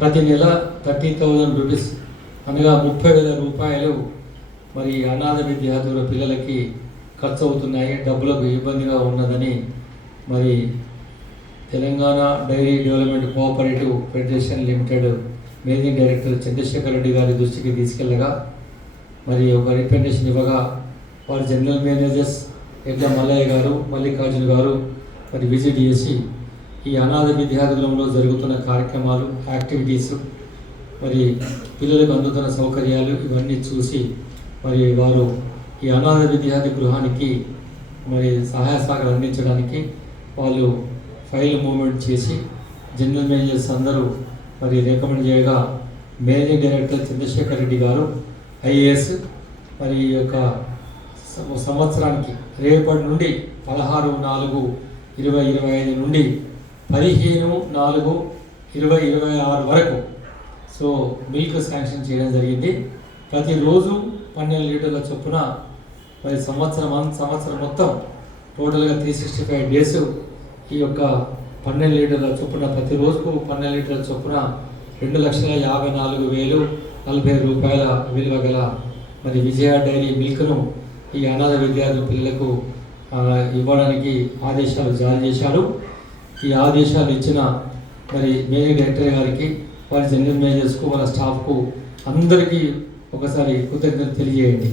ప్రతి నెల 30,000 రూపీస్ అనగా 30,000 రూపాయలు మరి అనాథ విద్యార్థుల పిల్లలకి ఖర్చు అవుతున్నాయి. డబ్బులకు ఇబ్బందిగా ఉన్నదని మరి Telangana dairy development cooperative federation limited managing director Chandrashekar Reddy గారి దృష్టికి తీసుకెళ్ళగా మరి ఒక రిప్రజెంటేషన్ ఇవ్వగా వారి జనరల్ మేనేజర్స్ ఎడ్ల మల్లయ్య గారు, మల్లికార్జున గారు మరి విజిట్ చేసి ఈ అనాథ విద్యార్థులంలో జరుగుతున్న కార్యక్రమాలు, యాక్టివిటీస్, మరి పిల్లలకు అందుతున్న సౌకర్యాలు ఇవన్నీ చూసి మరి వారు ఈ అనాథ విద్యార్థి గృహానికి మరి సహాయ సహకారం అందించడానికి వాళ్ళు ఫైల్ మూవ్మెంట్ చేసి జనరల్ మేనేజర్స్ అందరూ మరి రికమెండ్ చేయగా మేనేజింగ్ డైరెక్టర్ చంద్రశేఖర్ రెడ్డి గారు ఐఏఎస్ మరి ఈ యొక్క సంవత్సరానికి రేపటి నుండి 16/4/2025 నుండి 15/4/2026 వరకు సో మిల్క్ శాంక్షన్ చేయడం జరిగింది. ప్రతిరోజు 12 లీటర్ల చొప్పున మరి సంవత్సరం మొత్తం టోటల్గా 365 డేస్ ఈ యొక్క 12 లీటర్ల చొప్పున ప్రతి రోజుకు 12 లీటర్ల చొప్పున 2,54,040 రూపాయల విలువ గల మరి విజయ డైరీ మిల్క్ను ఈ అనాథ విద్యార్థుల పిల్లలకు ఇవ్వడానికి ఆదేశాలు జారీ చేశారు. ఈ ఆదేశాలు ఇచ్చిన మరి మేనేజింగ్ డైరెక్టర్ గారికి, వారి జనరల్ మేనేజర్స్కు, మన స్టాఫ్కు అందరికీ ఒకసారి కృతజ్ఞతలు తెలియజేయండి.